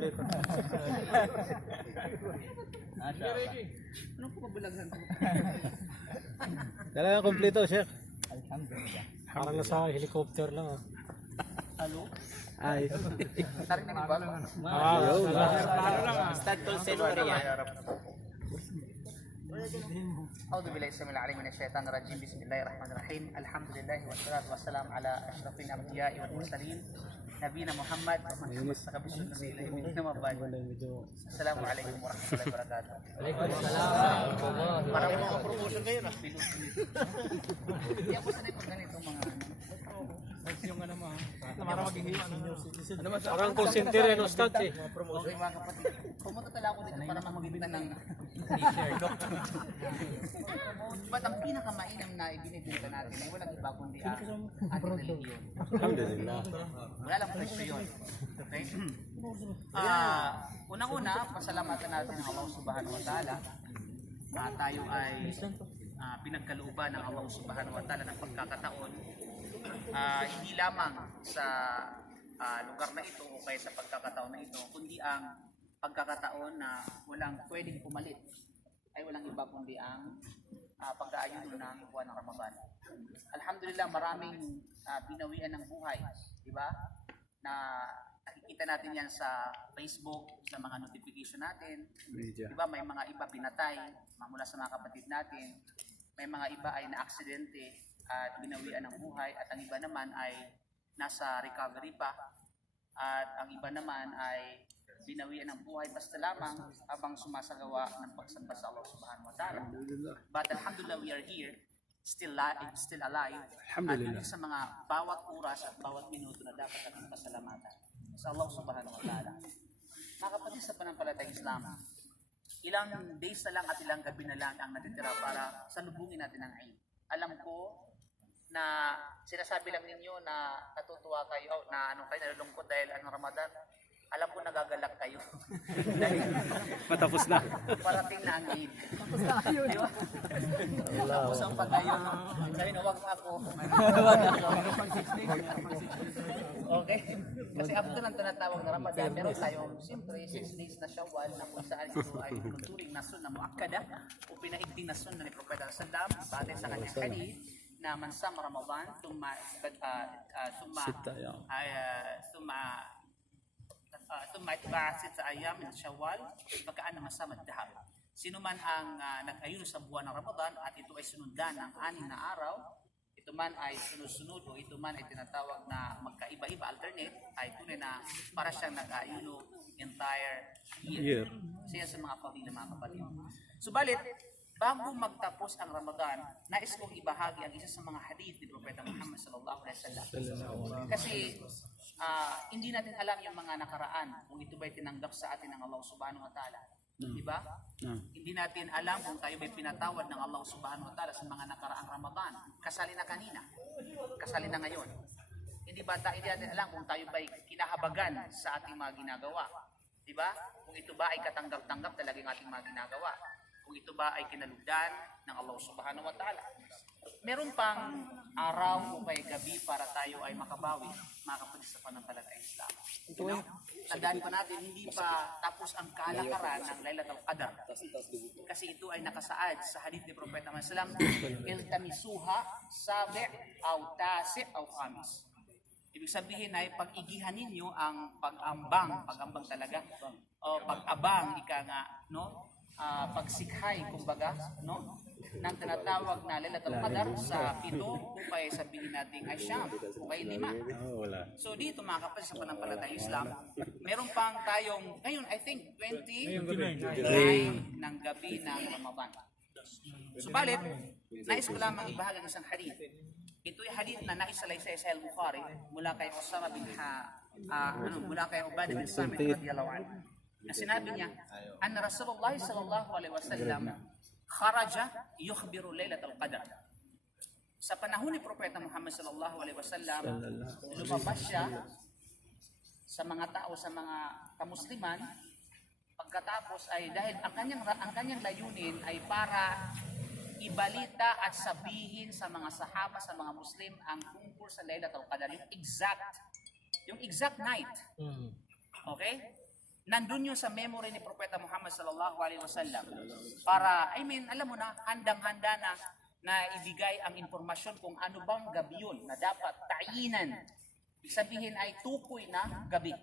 kompleto. Ano po pabulaghan ko? Talagang kompleto, Sheikh. Parang nasa helicopter lang. Halo? Ay. Tarik na iba? Start to Senori yan. أعوذ بالله السميع العليم من الشيطان الرجيم بسم الله الرحمن الرحيم الحمد لله والصلاة والسلام على أشرف الأنبياء والمرسلين نبينا محمد ومن تمسك بسنته إلى يوم الدين أما بعد السلام عليكم ورحمة الله وبركاته. Para mga promotion kayo na. Hindi ako sanay pag ganito mga yung ano mo para maghihiwa ng new citizen. Parang call center yan, Ustad eh. Okay mga kapatid, pumunta talaga ako dito para mamagbitan ng t-shirt. Ba't ang pinakamainam na ibinibenta natin ay walang iba kundi ating religiyon. Alhamdulillah. Wala lang presyo yun. Okay? Unang-una, pasalamatan natin ang Allah Subhanahu wa Ta'ala. Tayo ay pinagkalooban ng Allah Subhanahu wa Ta'ala ng pagkakataon. Hindi lamang sa lugar na ito o kaya sa pagkakataon na ito, kundi ang pagkakataon na walang pwedeng pumalit ay walang iba kundi ang pag-aayuno ng buwan ng Ramadan. Alhamdulillah, maraming binawian ng buhay, di ba? Na nakikita natin yan sa Facebook, sa mga notification natin. Di ba, may mga iba pinatay mula sa mga kapatid natin. May mga iba ay na-aksidente at binawian ng buhay, at ang iba naman ay nasa recovery pa, at ang iba naman ay binawian ng buhay basta lamang habang sumasagawa ng pagsamba sa Allah Subhanahu wa Ta'ala. But alhamdulillah, we are here, still alive, at sa mga bawat oras at bawat minuto na dapat natin pasalamatan sa Allah Subhanahu wa Ta'ala. Mga kapatid sa pananampalatayang Islam, ilang days na lang at ilang gabi na lang ang natitira para salubungin natin ang Eid. Alam ko na sinasabi lang ninyo na natutuwa kayo, na nalulungkot dahil Ramadan. Alam ko nagagalak kayo. Dahil Matapos na. parating na ang Eid. Tapos na kayo. Tapos ang pag-ayon. Sabi na wag ako. Okay? Kasi after ng tinatawag na Ramadan, meron tayong siyempre 6 days na Shawwal na kung saan ito ay tuturing na sunna muakkada o pinaigting na sunna ni Propeta Sallam batay sa kanyang hadith na man sama Ramadan thumma itba'a sa ayam min Shawwal pagkaan na masama dahab. Sino man ang nag-ayuno sa buwan ng Ramadan at ito ay sunundan ng 6 na araw, ito man ay sunod-sunod o ito man ay tinatawag na magkaiba-iba alternate, ay tunay na para siyang nag-ayuno entire year. Siya sa mga pamilya, mga kapatid. Subalit, bago magtapos ang Ramadan, nais kong ibahagi ang isa sa mga hadith ni Propeta Muhammad sallallahu alaihi wasallam. Kasi hindi natin alam yung mga nakaraan kung ito ba'y tinanggap sa atin ng Allah Subhanahu wa Ta'ala. Diba? Hindi natin alam kung tayo ba'y pinatawad ng Allah Subhanahu wa Ta'ala sa mga nakaraang Ramadan. Kasali na kanina, kasali na ngayon. Hindi natin alam kung tayo ba'y kinahabagan sa ating mga ginagawa. Diba? Kung ito ba ay katanggap-tanggap talaga yung ating mga ginagawa. Kung ito ba ay kinalugdan ng Allah Subhanahu wa Ta'ala. Meron pang araw o kay gabi para tayo ay makabawi, mga kapatid sa pananampalatayang Islam. Tandaan pa natin, hindi pa tapos ang kalakaran ng Lailatul Qadar. Kasi ito ay nakasaad sa hadith ni Propeta Muhammad sallallahu alaihi wasallam, iltamisuha sabi' aw tasi' aw khamis. Ibig sabihin ay pag-igihan ninyo ang pag-ambang talaga, o pag-abang, ika nga, no? Pagsikhay, kumbaga, no? Nang tinatawag na Lailatul Qadar sa 7 o kaya sabihin natin ay Siyam o kaya 5. So dito mga kapatid sa pananampalatayang Islam, meron pang tayong, ngayon I think 29 ng gabi ng Ramadan. Subalit, nais ko lamang ibahagi ang isang hadith. Ito ay hadith na naisalaysay sa Al-Bukhari mula kay Usama bin mula kay Ubadah bin Samit radhiyallahu anhu. Na sinabi niya, anna Rasulullah sallallahu alaihi wasallam kharaja yukhbiru Lailatul Qadar. Sa panahon ni Propeta Muhammad sallallahu alaihi wasallam, lumabas siya sa mga tao, sa mga kamusliman, pagkatapos ay dahil ang kanyang layunin ay para ibalita at sabihin sa mga sahaba, sa mga Muslim ang tungkol sa Lailatul Qadar, yung exact night. Okay? nandun yun sa memory ni Propeta Muhammad sallallahu alaihi wasallam para, alam mo na, handang-handa na ibigay ang impormasyon kung ano bang gabi yun na dapat tayinan. Ibig sabihin ay tukoy na gabi.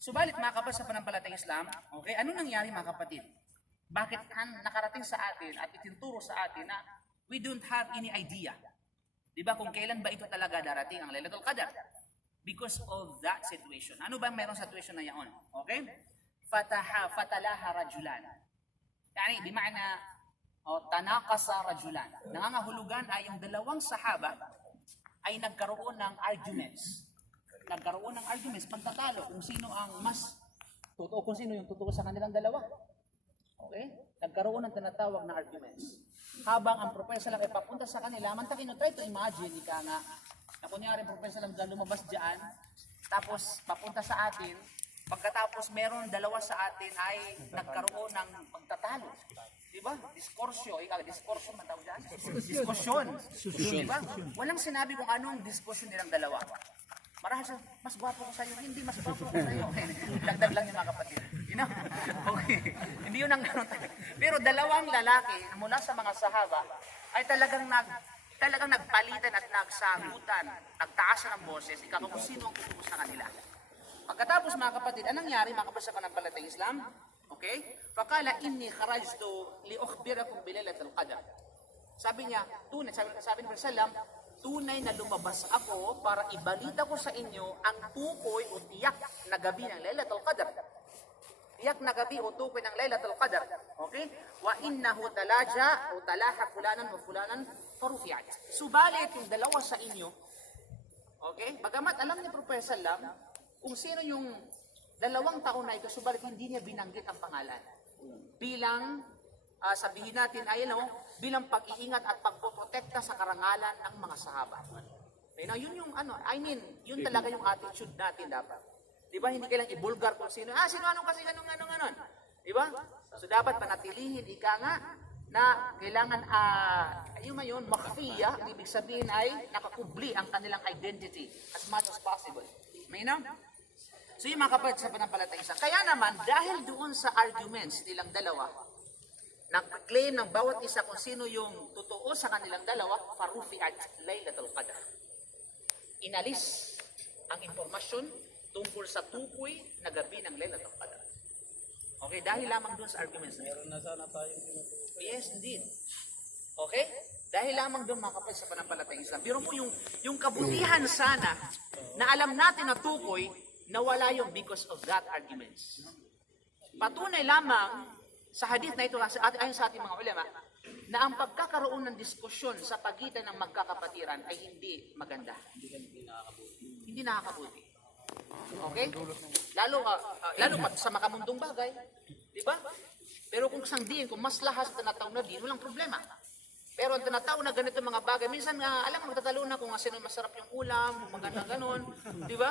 Subalit mga kapatid sa pananampalatayang Islam, okay, ano nangyari mga kapatid? Bakit nakarating sa atin at itinturo sa atin na we don't have any idea? Diba kung kailan ba ito talaga darating ang Lailatul Qadr? Because of that situation. Ano ba mayroong situation na yaon? Okay? Fatalaha rajulan. Yani, di ma'ana, tanakasa rajulan. Nangangahulugan ay yung dalawang sahaba ay nagkaroon ng arguments. Nagkaroon ng arguments, pagtatalo kung sino ang mas totoo, kung sino yung totoo sa kanilang dalawa. Okay? Nagkaroon ng tinatawag na arguments. Habang ang propeta lang ay papunta sa kanila, mantakin try to imagine, ika nga, na kunyari propeta lang dyan lumabas dyan, tapos papunta sa atin, pagkatapos meron dalawa sa atin ay nagkaroon ng pagtatalo. Diba? Diskorsyo, diskorsyo man tawag dyan? Diskusyon. Diba? Walang sinabi kung anong diskusyon nilang dalawa. Marahil siya, mas gwapo ko sa'yo, hindi mas gwapo ko sa'yo. Dagdag lang yung mga kapatid. You know? Okay. Hindi yun ang gano'n. Pero dalawang lalaki mula sa mga sahaba ay talagang nagpalitan at nagsagutan, nagtaasan ng boses, ikaw kung sino ang tutubos sa kanila. Pagkatapos mga kapatid, anong nangyari mga kapatid sa pananampalatayang Islam? Okay? Fakala inni kharajtu li ukhbirakum bi lailatul qadr. Sabi niya, tunay, sabi ni Sallam, tunay na lumabas ako para ibalita ko sa inyo ang tukoy o tiyak na gabi ng Lailatul Qadr. Tiyak na gabi o tukoy ng Lailatul Qadr. Okay? Wa innahu talaja o talaha fulanan o fulanan farufiat. Subalit yung dalawa sa inyo, okay? Bagamat alam ni Propeta Sallam kung sino yung dalawang taon na ito, subalit hindi niya binanggit ang pangalan. Bilang sabihin natin ay bilang pag-iingat at pagpoprotekta sa karangalan ng mga sahaba. Yun yung yun talaga yung attitude natin dapat. 'Di ba? Hindi kailangang ibulgar kung sino. Sino anong kasi ganun. 'Di ba? So dapat panatilihin ika nga na kailangan yun makhfiya, ibig sabihin ay nakakubli ang kanilang identity as much as possible. So yung mga kapatid sa pananampalatayang Islam. Kaya naman dahil doon sa arguments nilang dalawa, nag-claim ng bawat isa kung sino yung totoo sa kanilang dalawa, farufiat Lailatul Qadr. Inalis ang impormasyon tungkol sa tukoy na gabi ng Lailatul Qadr. Okay, dahil lamang doon sa arguments. Meron na sana tayong tinutukoy. Yes, indeed. Okay? Dahil lamang doon mga kapatid sa pananampalatayang Islam. Pero mo yung kabutihan sana na alam natin na tukoy, nawala yung because of that arguments. Patunay lamang sa hadith na ito, ayon sa ating mga ulama, na ang pagkakaroon ng diskusyon sa pagitan ng magkakapatiran ay hindi maganda. Hindi nakakabuti. Okay? Lalo pa sa makamundong bagay. Diba? Pero kung sangdiin, kung mas lahas na tinatawag na din, walang problema. Pero ang tinatawag na ganito mga bagay, minsan alam mo, magtatalo na kung sino masarap yung ulam, maganda ganon. Diba?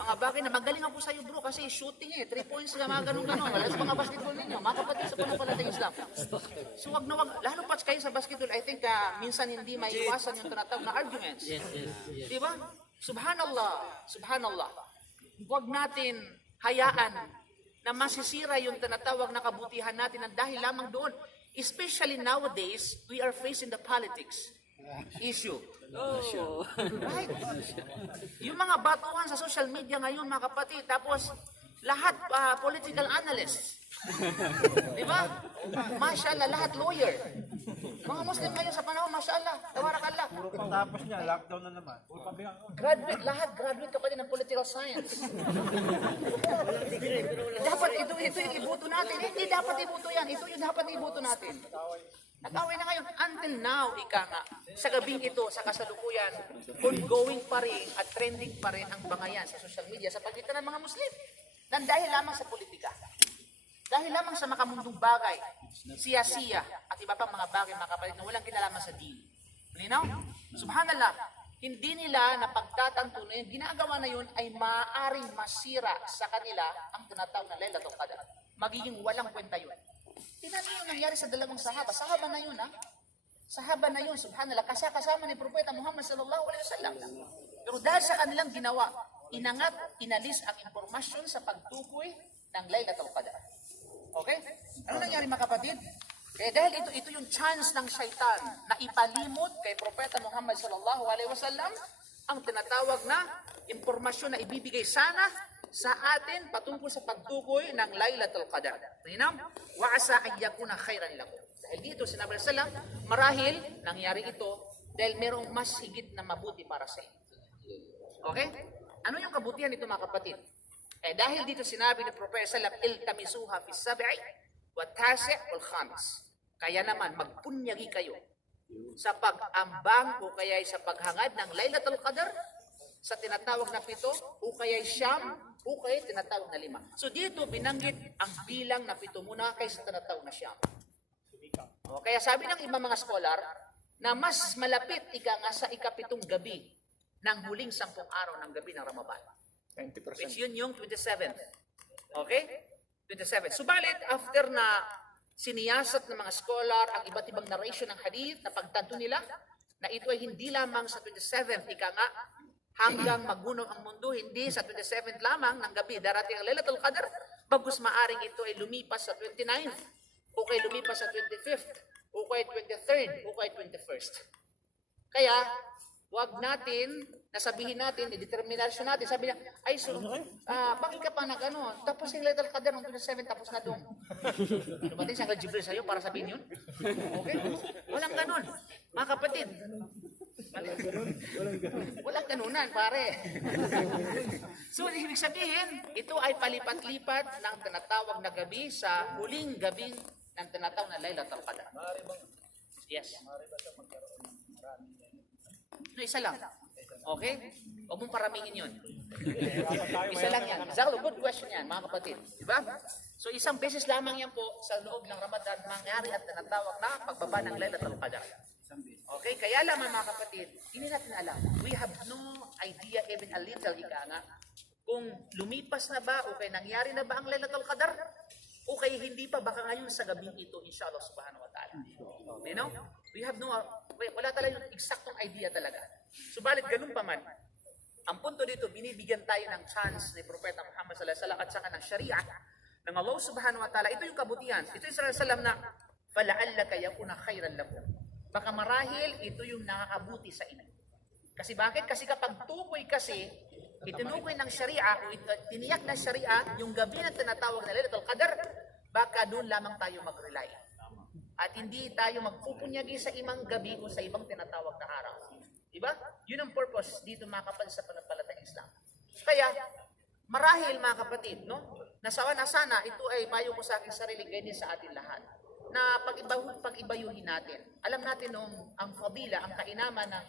Mga bagay na magaling ako sa iyo bro kasi shooting 3 points na mga ganun-ganon. Wala sa mga basketball ninyo, mga kapatid sa pananampalatayang Islam. So wag na wag, lalo pa kayo sa basketball, I think minsan hindi maiiwasan yung tinatawag na arguments. Di ba? Subhanallah. Huwag natin hayaan na masisira yung tinatawag na kabutihan natin ng dahil lamang doon. Especially nowadays, we are facing the politics issue. Right? Yung mga batuhan sa social media ngayon, mga kapatid, tapos lahat political analysts. Di ba? Mashallah, lahat lawyer. Mga Muslim ngayon sa panahon, mashallah, tabarakallah. Tapos niya, lockdown na naman. Graduate ka pa din ng political science. Dapat ito yung ibuto natin. Hindi dapat ibuto yan. Ito yung dapat ibuto natin. Nag-away na ngayon. Until now, ika nga, sa gabing ito, sa kasalukuyan, ongoing pa rin at trending pa rin ang bangayan sa social media sa pagitan ng mga Muslim. Nang dahil lamang sa politika. Dahil lamang sa makamundong bagay, siya-siya, at iba pang mga bagay, mga kapatid, na walang kinalaman sa din. Malinaw? Subhanallah, hindi nila napagtatanto na yung ginagawa na yun ay maaaring masira sa kanila ang tinatawag na Lailatul Qadr. Magiging walang kwenta yun. Tingnan niyo yung nangyari sa dalawang sahaba. Sahaba na yun, Sahaba na yun, subhanallah, kasama ni Propeta Muhammad sallallahu alaihi wasallam. Pero dahil sa kanilang ginawa, inalis ang impormasyon sa pagtukoy ng Laylatul Qadr. Okay? Ano nangyari mga kapatid? Dahil ito yung chance ng syaitan na ipalimot kay Propeta Muhammad sallallahu alaihi wasallam ang tinatawag na impormasyon na ibibigay sana sa atin patungkol sa pagtukoy ng Laylatul Qadr. Tinam, wa asa an yakuna khairan lakum. Dahil dito sinabi ng Sallam, marahil nangyari ito dahil merong mas higit na mabuti para sa inyo. Okay? Ano yung kabutihan nito mga kapatid? Dahil dito sinabi ni Propeta Sallam, iltamisuha fi sab'i wa tasi' wal khamis. Kaya naman magpunyagi kayo sa pag-ambang o kaya sa paghangad ng Laylatul Qadr sa tinatawag na 7 o kaya siyam o kaya tinatawag na 5. So dito binanggit ang bilang na 7 muna kaysa tinatawag na siyam. O, kaya sabi ng ibang mga scholar na mas malapit ika nga sa ikapitong gabi ng huling 10 araw ng gabi ng Ramadan. 20%. Which yun yung 27th. Okay? 27. Subalit, after na siniyasat ng mga scholar ang iba't ibang narration ng hadith na pagtanto nila na ito ay hindi lamang sa 27th, ika nga, hanggang magunaw ang mundo, hindi sa 27th lamang ng gabi darating ang Laylatul Qadr, bagus maaring ito ay lumipas sa 29th, o kay lumipas sa 25th, o kay 23rd, o kay 21st. Kaya, wag natin, nasabihin natin, i-determinasyon natin, sabi niya, ay, so, bakit ka pa nag-ano? Tapos yung Laylatul Qadr ng 27, tapos na doon. Ano ba din siya Jibril sa'yo para sabihin yun? Okay? Walang ganun. Mga kapatid, walang ganunan, pare. So, ibig sabihin, ito ay palipat-lipat ng tinatawag na gabi sa huling gabing ng tinatawag na Laylatul Qadr. Yes. No, isa lang. Okay? Huwag mong paramihin yun. Isa lang yan. Exactly. Good question yan, mga kapatid. Diba? So, isang beses lamang yan po sa loob ng Ramadan mangyari at tinatawag na pagbaba ng Laylatul Qadr. Okay? Kaya lamang mga kapatid, hindi natin alam. We have no idea even a little, ika nga, kung lumipas na ba o kaya nangyari na ba ang Laylatul Qadr o kaya hindi pa, baka ngayon sa gabing ito, inshallah subhanahu wa ta'ala. You know? We have no, wala talaga yung eksaktong idea talaga. Subalit ganun pa man, ang punto dito, binibigyan tayo ng chance ni Propeta Muhammad sallallahu alaihi wasallam at saka ng Sharia ng Allah subhanahu wa ta'ala. Ito yung kabutihan. Ito yung sallallahu alaihi wasallam na fala'allaka yakuna khairan lakum. Baka marahil ito yung nakakabuti sa inyo. Kasi bakit? Kasi kapag tukoy kasi, itinukoy ng Sharia o tiniyak ng Sharia yung gabi na tinatawag na Laylatul Qadr, baka doon lamang tayo mag-rely. At hindi tayo magpupunyagi sa ibang gabi o sa ibang tinatawag na araw. Diba? Yun ang purpose dito mga kapatid sa pananampalatayang Islam. Kaya, marahil mga kapatid, no? Nasawa na sana, ito ay payo ko sa aking sarili, ganyan sa atin lahat. Na pag-ibayuhin natin. Alam natin ang fadila, ang kainaman ng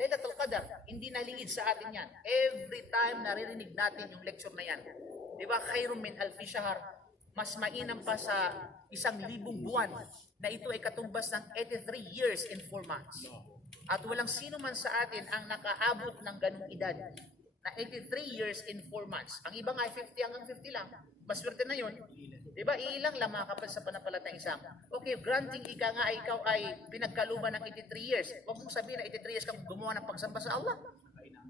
Laylatul Qadr, hindi nalingid sa atin yan. Every time naririnig natin yung lecture na yan. Diba? Khairun min alfi shahr. Mas mainam pa sa 1,000 buwan na ito ay katumbas ng 83 years and 4 months. At walang sino man sa atin ang nakaabot ng ganung edad na 83 years and 4 months. Ang iba nga ay 50 hanggang 50 lang. Maswerte na yun. Diba? Iilang lang mga kapatid sa pananampalatayang Islam. Okay, granting ika nga ay ikaw ay pinagkaluban ng 83 years. Huwag mong sabihin na 83 years kang gumawa ng pagsamba sa Allah.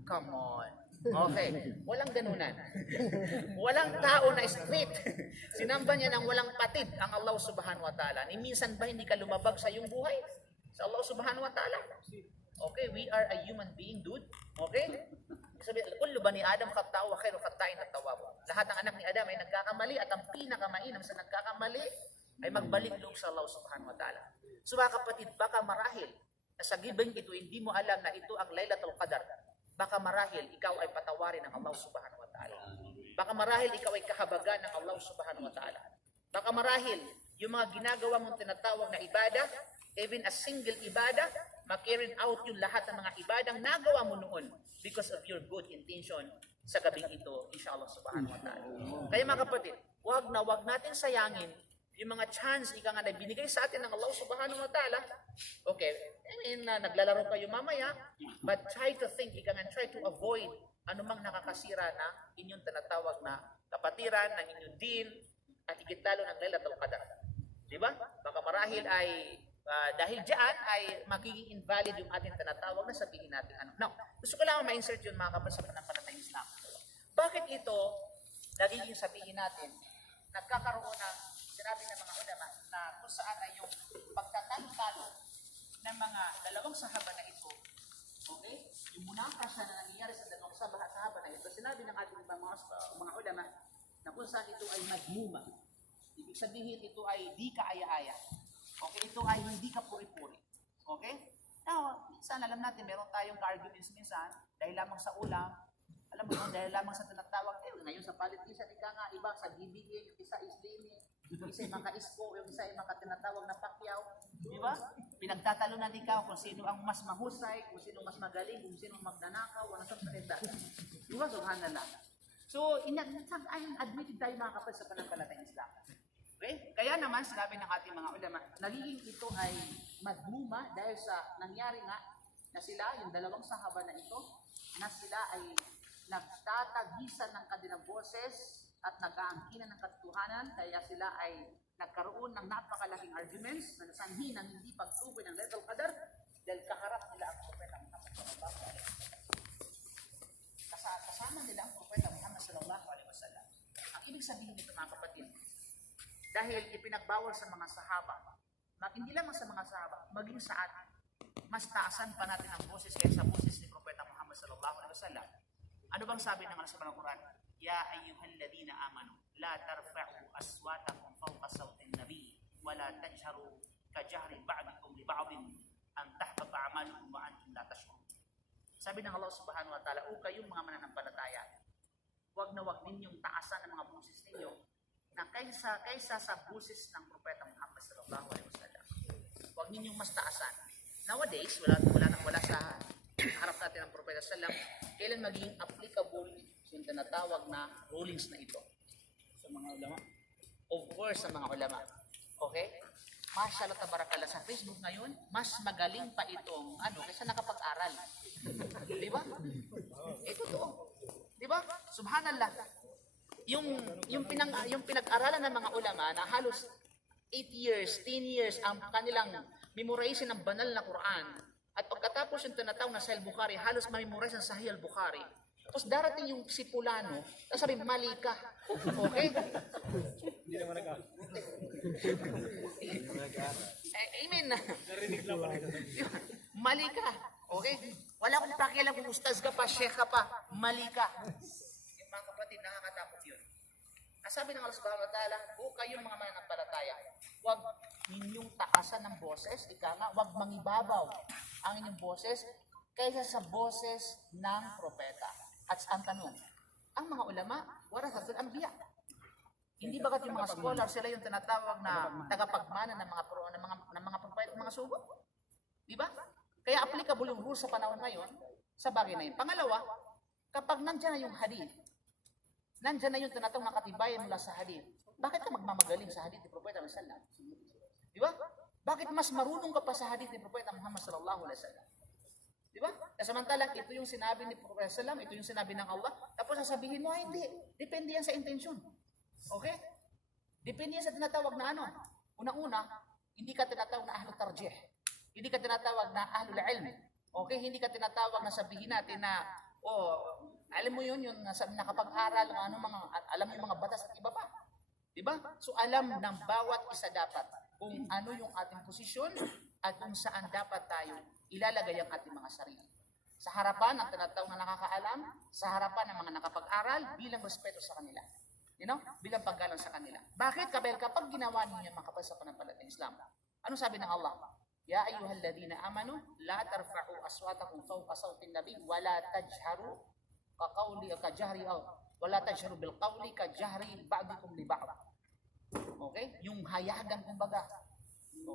Come on. Okay. Walang ganunan. Walang tao na straight. Sinamba niya ng walang patid ang Allah subhanahu wa ta'ala. Ni minsan ba hindi ka lumabag sa iyong buhay? Sa Allah subhanahu wa ta'ala. Okay, we are a human being, dude. Okay? Sabi, kullu bani Adam khata'u wa khairu khata'in at-tawwab. Lahat ng anak ni Adam ay nagkakamali at ang pinakamainam sa nagkakamali ay magbalik loob sa Allah subhanahu wa ta'ala. So mga kapatid, baka marahil na sa gibing ito hindi mo alam na ito ang Laylatul Qadr. Baka marahil ikaw ay patawarin ng Allah subhanahu wa ta'ala. Baka marahil ikaw ay kahabagan ng Allah subhanahu wa ta'ala. Baka marahil yung mga ginagawa mong tinatawag na ibadah, even a single ibadah, ma-carry out yung lahat ng mga ibadang nagawa mo noon because of your good intention sa gabing ito, inshallah subhanahu wa ta'ala. Kaya mga kapatid, wag natin sayangin yung mga chance ika nga na binigay sa atin ng Allah subhanahu wa ta'ala. Okay, I mean, naglalaro kayo mamaya, but try to think, ika nga, try to avoid anumang nakakasira na inyong tinatawag na kapatiran, ng inyong din, at higit lalo ng Laylatul Qadr. Diba? Baka marahil ay dahil diyan ay magiging invalid yung ating tinatawag na sabihin natin ano. Now, gusto ko lang ma-insert yun mga kapatid sa pananampalatayang Islam. Bakit ito nagiging sabihin natin nagkakaroon ng sinabi ng mga ulama na kung saan ay yung pagtatalo-talo ng mga dalawang sahaba na ito, okay? Yung munakasya na nangyayari sa dalawang sahaba na ito, sinabi ng ating mga ulama na kung saan ito ay madhuma. Ibig sabihin ito ay di kaaya-aya. Okay? Ito ay hindi ka puri-puri. Okay? Now, minsan alam natin, meron tayong arguments minsan dahil lamang sa ulam, alam mo yun, dahil lamang sa tinatawag, ngayon sa politician, ika nga, iba sa BBM, yung isa is Lini, yung isa ay maka-isko, yung isa ay makatinatawag na Pacquiao. Di ba? Pinagtatalunan ikaw kung sino ang mas mahusay, kung sino mas magaling, kung sino magnanakaw, ano sa salita. Di ba? Subhanallah. So, admitted tayo mga kapal sa pananampalatayang Islam. Okay? Kaya naman, sinabi ng ating mga ulama, nagiging ito ay madhuma dahil sa nangyari nga na sila, yung dalawang sahaba na ito, na sila ay nagtatagisan ng kanilang boses at nag-aangkinan ng katotohanan, kaya sila ay nagkaroon ng napakalaking arguments na nasanhi ng hindi pagtukoy ng Lailatul Qadr dahil kaharap nila ang Propeta Muhammad sallallahu alaihi wasallam. Kasama nila ang Propeta Muhammad sallallahu alaihi wasallam. Ang ibig sabihin nito mga kapatid, dahil ipinagbawal sa mga sahaba, hindi lamang sa mga sahaba, maging sa atin, mas taasan pa natin ang boses kaysa boses ni Propeta Muhammad sallallahu alaihi wasallam. Ano bang sabi ng Allah sa Quran? Ya ayyuhalladhina amanu, la tarfa'u aswatakum fawqa sawtin nabiy, wa la tajharu kajahri ba'dikum li ba'din an tahbata a'malukum wa antum la tash'urun. Sabi ng Allah Subhanahu wa Ta'ala, o kayong mga mananampalataya, wag na wag ninyong taasan ang mga boses ninyo na kaysa sa boses ng Propeta Muhammad sallallahu alaihi wasallam. Huwag ninyong mas taasan. Nowadays, wala sa harap natin ng Propeta sallam, kailan maging applicable yung tinatawag na rulings na ito sa mga ulama? Of course, sa mga ulama. Okay? Mashallah tabarakallah, sa Facebook ngayon, mas magaling pa itong kaysa nakapag-aral. Di ba? Ito to. Di ba? Subhanallah. Yung pinag-aralan ng mga ulama na halos 8 years, 10 years ang kanilang memorization ng banal na Quran at pagkatapos yung tinatawag na Sahih Bukhari, halos ma-memorize ang Sahih al-Bukhari. Tapos darating yung sipulano, tapos sabi, mali ka. Okay? Hindi naman nag-aaral. Amen na. Mali ka. Okay? Wala akong pakialam kung ustaz ka pa, sheikh ka pa. Mali ka. Yung mga kapatid, nakakatakot yun. Ang sabi ng Allah Subhanahu wa Ta'ala, o kayong mga mananampalataya, huwag ninyong taasan ng boses, huwag mangibabaw ang inyong boses kaysa sa boses ng propeta. At ang tanong, ang mga ulama, warasatul anbiya. Hindi bagat yung mga scholar, sila yung tinatawag na tagapagmana ng mga propeta, mga sugo? Di ba? Kaya applicable yung rule sa panahon ngayon sa bagay na yun. Pangalawa, kapag nandyan na yung hadith, nandyan na yung tinatawag na katibayan mula sa hadith, bakit ka magmamagaling sa hadith ni Propeta Muhammad sallallahu alaihi wasallam? Di ba? Bakit mas marunong ka pa sa hadith ni Propeta Muhammad sallallahu alaihi wasallam? Di ba? Samantalang ito yung sinabi ni Propeta sallallahu, ito yung sinabi ng Allah, tapos sasabihin mo, hindi. Depende yan sa intensyon. Okay? Depende yan sa tinatawag na Unang-una, hindi ka tinatawag na ahlul tarjih. Hindi ka tinatawag na ahlul ilm. Okay? Hindi ka tinatawag na sabihin natin na, alam mo yun, yung nakapag-aral, alam yung mga batas at iba pa. Diba? So alam ng bawat isa dapat kung ano yung ating posisyon at kung saan dapat tayo ilalagay ang ating mga sarili. Sa harapan ng tinatawag na nakakaalam, sa harapan ng mga nakapag-aral, bilang respeto sa kanila. Bilang paggalang sa kanila. Bakit? Kapag ginawa niyo yung makapal sa pananampalatayang Islam, ano sabi ng Allah? Ya ayyuhalladhina amanu, la tarfa'u aswatakum fawqa sawtin nabi, wa la tajharu kajahri wala tajharu bil qawli kajahri ba'dikum li ba'd. Okay? Yung hayagan kumbaga.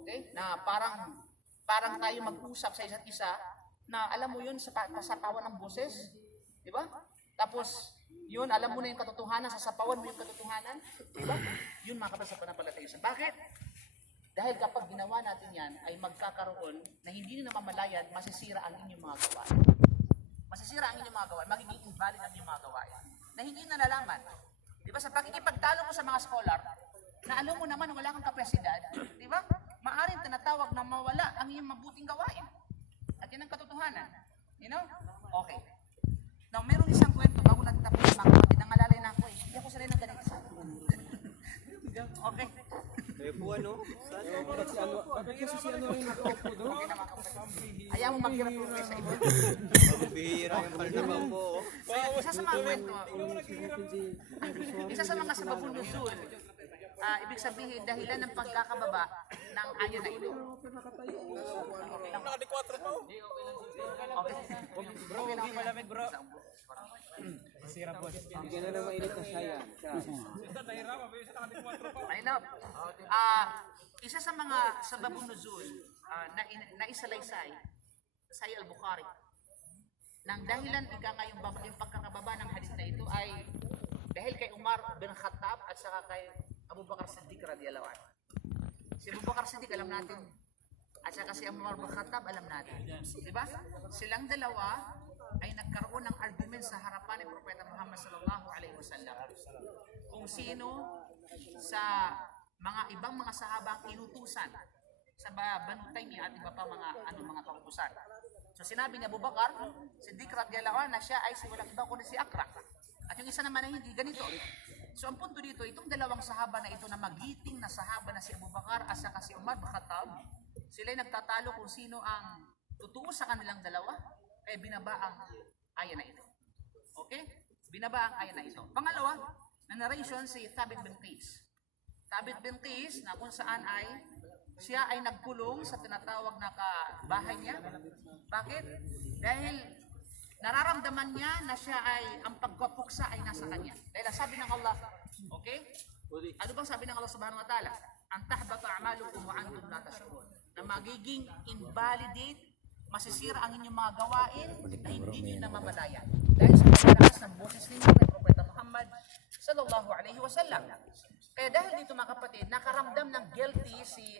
Okay? Na parang tayo mag-usap sa isa't isa na alam mo yun sa kasapawan ng boses, di ba? Tapos yun, alam mo na yung katotohanan, sasapawan mo yung katotohanan, di ba? Yun mga kapatid sa pananampalataya. Bakit? Dahil kapag ginawa natin yan, ay magkakaroon na hindi nyo namamalayan, masisira ang inyong mga gawain. Masisira ang inyong mga gawain, magiging invalid ang inyong mga gawain. Na hindi nalalaman. Di ba? Sa pakikipagtalo mo sa mga scholar, na alam mo naman na wala kang kapasidad, di ba? Maaring tinatawag na mawala ang iyong mabuting gawain. At yan ang katotohanan. You know? Okay. Now, meron isang kwento bago natin tapos mga kapatid. Nangalalay na ako eh. Hindi ako sanay ng ganito sa akin. Okay. Kayo po ano? Ayaw mo maghirap po kayo sa iba. Bihira yung paldabaw po. Isa sa mga kwento, isa sa mga sababong nuzul, ibig sabihin dahilan ng pagkakababa ng ayon na ito. Okay lang. Naka-4 po. Okay. Bro, hindi malamig bro. Sira po. Bigyan na ng mainit na saya. Ayun. Isa sa mga sababong nuzul na isalaysay sa Al-Bukhari nang dahilan yung pagkakababa ng hadith na ito ay dahil kay Umar bin Khattab at saka kay Abu Bakar Siddiq radhiyallahu anhu. Si Abu Bakar Siddiq alam natin at saka si Umar bin Khattab alam natin. Diba? Silang dalawa ay nagkaroon ng argument sa harapan ni Propeta Muhammad sallallahu alaihi wasallam kung sino sa mga ibang mga sahabang inutusan sa bantay niya at iba pa mga kautusan. So sinabi ni Abu Bakar Siddiq radhiyallahu anhu na siya ay si walang iba kundi si Akra. At yung isa naman ay hindi ganito. So ang punto dito, itong dalawang sahaba na ito na magiting na sahaba na si Abu Bakar at saka si Umar bin Khattab, sila'y nagtatalo kung sino ang totoo sa kanilang dalawa, kaya binaba ang aya na ito. Okay? Binaba ang aya na ito. Pangalawa, na narration si Thabit bin Qais. Thabit bin Qais na kung saan ay siya ay nagkulong sa tinatawag na bahay niya. Bakit? Dahil nararamdaman niya na siya ay ang pagpapuksa ay nasa kanya. Dahil sabi ng Allah, okay? Ano bang sabi ng Allah subhanahu wa ta'ala? Ang tahbata a'malukum wa antum la tashkurun. Na magiging invalidate, masisira ang inyong mga gawain na hindi niyo na mamalayan. Dahil sa pagkataas ng boses ninyo kay Propeta Muhammad sallallahu alaihi wasallam. Kaya dahil dito mga kapatid, nakaramdam ng guilty si